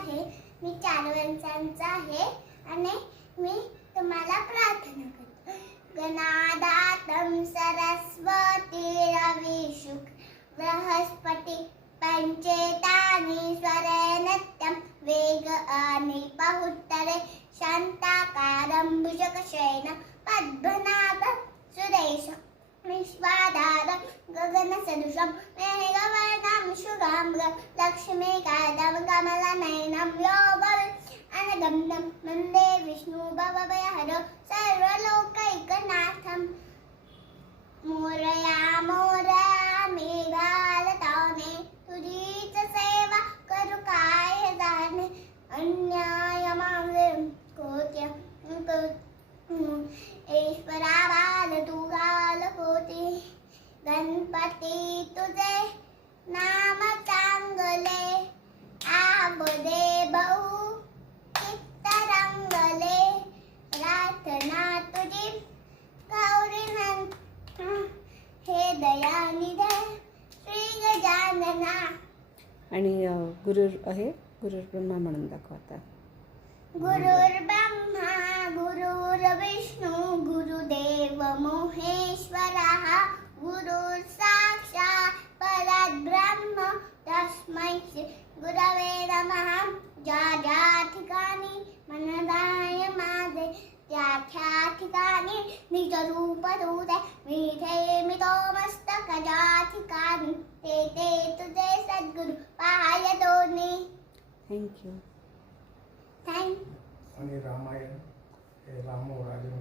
आहे. मी चार वर्षांचा आहे आणि मी तुम्हाला प्रार्थना करतो. गणादातम सरस्वती रवी शुक बृहस्पती पंचेतानी स्वरे नत्यम वेग आणि पाहुत्तरे शांताकारं भुजकशयन पद्मनाभ सुरेश. विश्वाधार गगन गगनसदृशं मेघवर्णं शुगां शुभाङ्गं लक्ष्मीकादं कमलनयनं योगम् अनगम्यं वन्दे विष्णु भवभयहरो सर्वलोकैकनाथम्। मोरया मोरया मेघालताने तुझीच सेवा करू काय जाणे अन्याय मागे कोत्य ईश्वरा बाल तू गाल होती गणपती तुझे नामचा चांगले आबदे बहु चित्त रंगले प्रार्थना तुझी गौरी हे दयानिधे श्री गजानना आणि गुरुर आहे? गुरुर ब्रह्मा म्हणून दाखव आता. गुरुर्ब्रह्मा गुरुर्विष्णू गुरुदेव. गुरवे नमः ज्या ज्या ठिकाणी मनदाय माझे त्या त्या ठिकाणी निज रूप तुझे मिठे मितो मस्तक ज्या ठिकाणी ते ते तुझे सद्गुरु पाय दोन्ही थँक्यू थँक आणि रामायण हे रामो राजन